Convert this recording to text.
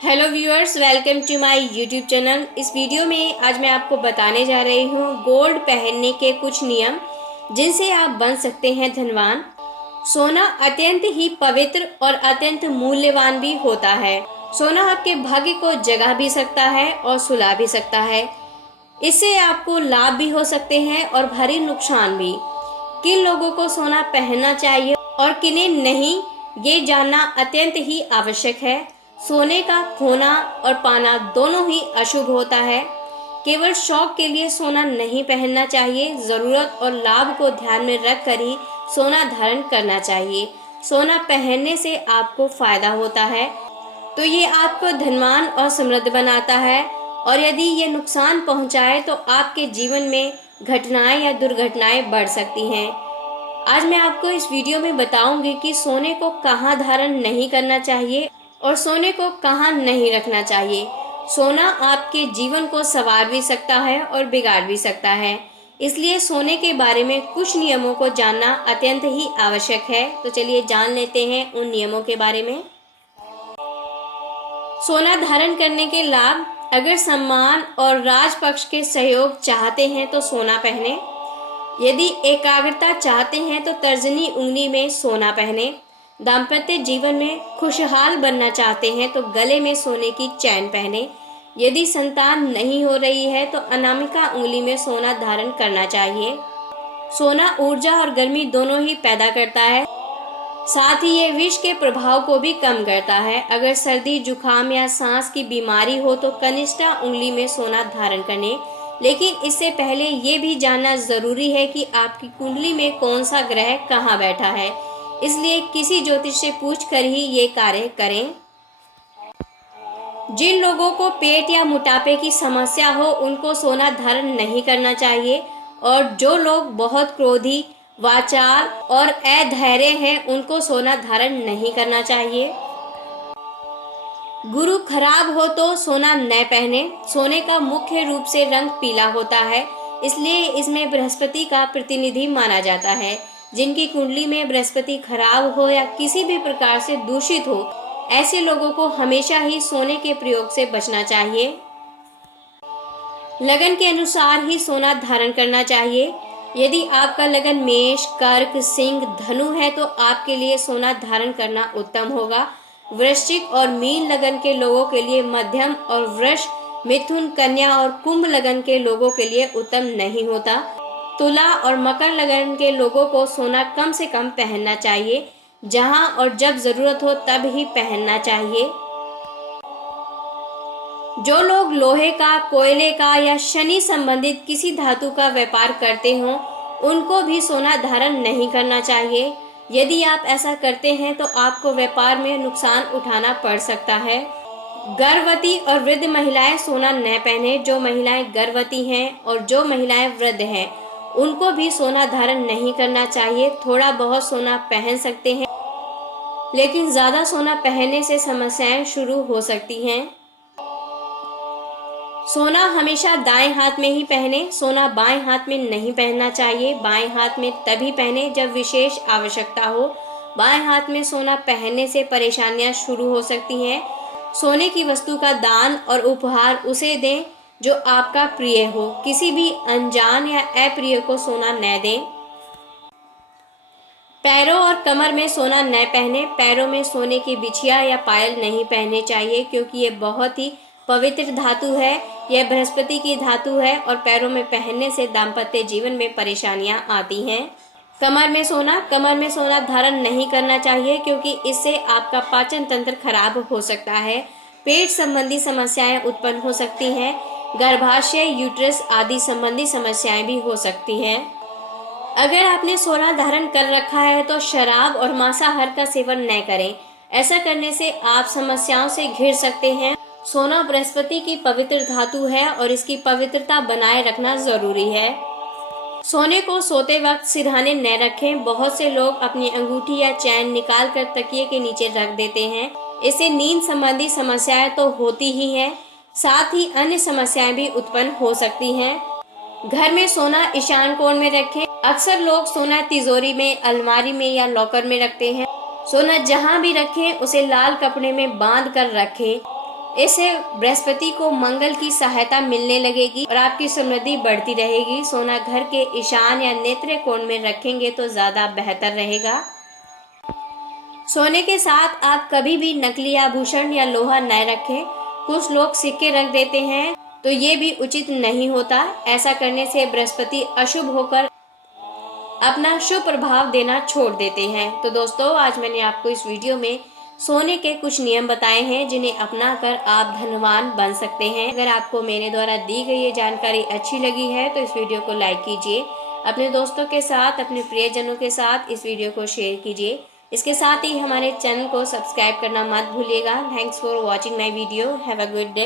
Hello viewers, welcome to my YouTube channel. इस video में आज मैं आपको बताने जा रही हूँ गोल्ड पहनने के कुछ नियम जिनसे आप बन सकते हैं धनवान। सोना अत्यंत ही पवित्र और अत्यंत मूल्यवान भी होता है। सोना आपके भाग्य को जगा भी सकता है और सुला भी सकता है। इससे आपको लाभ भी हो सकते हैं और भारी नुकसान भी। किन लोगों को सोना पहनना चाहिए और किन्हें नहीं, ये जानना अत्यंत ही आवश्यक है। सोने का खोना और पाना दोनों ही अशुभ होता है। केवल शौक के लिए सोना नहीं पहनना चाहिए। जरूरत और लाभ को ध्यान में रखकर ही सोना धारण करना चाहिए। सोना पहनने से आपको फायदा होता है तो ये आपको धनवान और समृद्ध बनाता है, और यदि ये नुकसान पहुंचाए तो आपके जीवन में घटनाएं या दुर्घटनाएं बढ़ सकती हैं। आज मैं आपको इस वीडियो में बताऊंगी कि सोने को कहां धारण नहीं करना चाहिए और सोने को कहां नहीं रखना चाहिए। सोना आपके जीवन को संवार भी सकता है और बिगाड़ भी सकता है, इसलिए सोने के बारे में कुछ नियमों को जानना अत्यंत ही आवश्यक है। तो चलिए जान लेते हैं उन नियमों के बारे में। सोना धारण करने के लाभ। अगर सम्मान और राजपक्ष के सहयोग चाहते हैं तो सोना पहने। यदि एकाग्रता चाहते हैं तो तर्जनी उंगली में सोना पहने। दाम्पत्य जीवन में खुशहाल बनना चाहते हैं तो गले में सोने की चैन पहने। यदि संतान नहीं हो रही है तो अनामिका उंगली में सोना धारण करना चाहिए। सोना ऊर्जा और गर्मी दोनों ही पैदा करता है, साथ ही ये विष के प्रभाव को भी कम करता है। अगर सर्दी, जुखाम या सांस की बीमारी हो तो कनिष्ठा उंगली में सोना धारण करने। लेकिन इससे पहले ये भी जानना जरूरी है कि आपकी कुंडली में कौन सा ग्रह कहाँ बैठा है, इसलिए किसी ज्योतिष से पूछकर ही ये कार्य करें। जिन लोगों को पेट या मोटापे की समस्या हो उनको सोना धारण नहीं करना चाहिए, और जो लोग बहुत क्रोधी, वाचाल और अधैर्य हैं उनको सोना धारण नहीं करना चाहिए। गुरु खराब हो तो सोना न पहने। सोने का मुख्य रूप से रंग पीला होता है, इसलिए इसमें बृहस्पति का प्रतिनिधि माना जाता है। जिनकी कुंडली में बृहस्पति खराब हो या किसी भी प्रकार से दूषित हो, ऐसे लोगों को हमेशा ही सोने के प्रयोग से बचना चाहिए। लगन के अनुसार ही सोना धारण करना चाहिए। यदि आपका लगन मेष, कर्क, सिंह, धनु है तो आपके लिए सोना धारण करना उत्तम होगा। वृश्चिक और मीन लगन के लोगों के लिए मध्यम, और वृष, मिथुन, कन्या और कुंभ लगन के लोगों के लिए उत्तम नहीं होता। तुला और मकर लगन के लोगों को सोना कम से कम पहनना चाहिए। जहां और जब जरूरत हो तब ही पहनना चाहिए। जो लोग लोहे का, कोयले का या शनि संबंधित किसी धातु का व्यापार करते हों उनको भी सोना धारण नहीं करना चाहिए। यदि आप ऐसा करते हैं तो आपको व्यापार में नुकसान उठाना पड़ सकता है। गर्भवती और वृद्ध महिलाएं सोना न पहने। जो महिलाएं गर्भवती हैं और जो महिलाएं वृद्ध हैं उनको भी सोना धारण नहीं करना चाहिए। थोड़ा बहुत सोना पहन सकते हैं, लेकिन ज्यादा सोना पहनने से समस्याएं शुरू हो सकती हैं। सोना हमेशा दाएं हाथ में ही पहने। सोना बाएं हाथ में नहीं पहनना चाहिए। बाएं हाथ में तभी पहने जब विशेष आवश्यकता हो। बाएं हाथ में सोना पहनने से परेशानियां शुरू हो सकती हैं। सोने की वस्तु का दान और उपहार उसे दें जो आपका प्रिय हो। किसी भी अनजान या अप्रिय को सोना न दें। पैरों और कमर में सोना न पहने। पैरों में सोने की बिछिया या पायल नहीं पहनने चाहिए, क्योंकि ये बहुत ही पवित्र धातु है। यह बृहस्पति की धातु है और पैरों में पहनने से दाम्पत्य जीवन में परेशानियां आती हैं। कमर में सोना धारण नहीं करना चाहिए, क्योंकि इससे आपका पाचन तंत्र खराब हो सकता है। पेट संबंधी समस्याएं उत्पन्न हो सकती हैं। गर्भाशय, यूट्रस आदि संबंधी समस्याएं भी हो सकती हैं। अगर आपने सोना धारण कर रखा है तो शराब और मांसाहार का सेवन न करें। ऐसा करने से आप समस्याओं से घिर सकते हैं। सोना बृहस्पति की पवित्र धातु है और इसकी पवित्रता बनाए रखना जरूरी है। सोने को सोते वक्त सिरहाने न रखें। बहुत से लोग अपनी अंगूठी या चैन निकाल कर तकिए के नीचे रख देते हैं। इससे नींद संबंधी समस्याएं तो होती ही हैं, साथ ही अन्य समस्याएं भी उत्पन्न हो सकती हैं। घर में सोना ईशान कोण में रखें। अक्सर लोग सोना तिजोरी में, अलमारी में या लॉकर में रखते हैं। सोना जहां भी रखें उसे लाल कपड़े में बांध कर रखें। इससे बृहस्पति को मंगल की सहायता मिलने लगेगी और आपकी समृद्धि बढ़ती रहेगी। सोना घर के ईशान या नेत्र कोण में रखेंगे तो ज्यादा बेहतर रहेगा। सोने के साथ आप कभी भी नकली आभूषण या लोहा न रखें। कुछ लोग सिक्के रख देते हैं, तो ये भी उचित नहीं होता। ऐसा करने से बृहस्पति अशुभ होकर अपना शुभ प्रभाव देना छोड़ देते हैं। तो दोस्तों, आज मैंने आपको इस वीडियो में सोने के कुछ नियम बताए हैं जिन्हें अपनाकर आप धनवान बन सकते हैं। अगर आपको मेरे द्वारा दी गई ये जानकारी अच्छी लगी है तो इस वीडियो को लाइक कीजिए, अपने दोस्तों के साथ, अपने प्रियजनों के साथ इस वीडियो को शेयर कीजिए। इसके साथ ही हमारे चैनल को सब्सक्राइब करना मत भूलिएगा। Thanks for watching my video. Have a good day.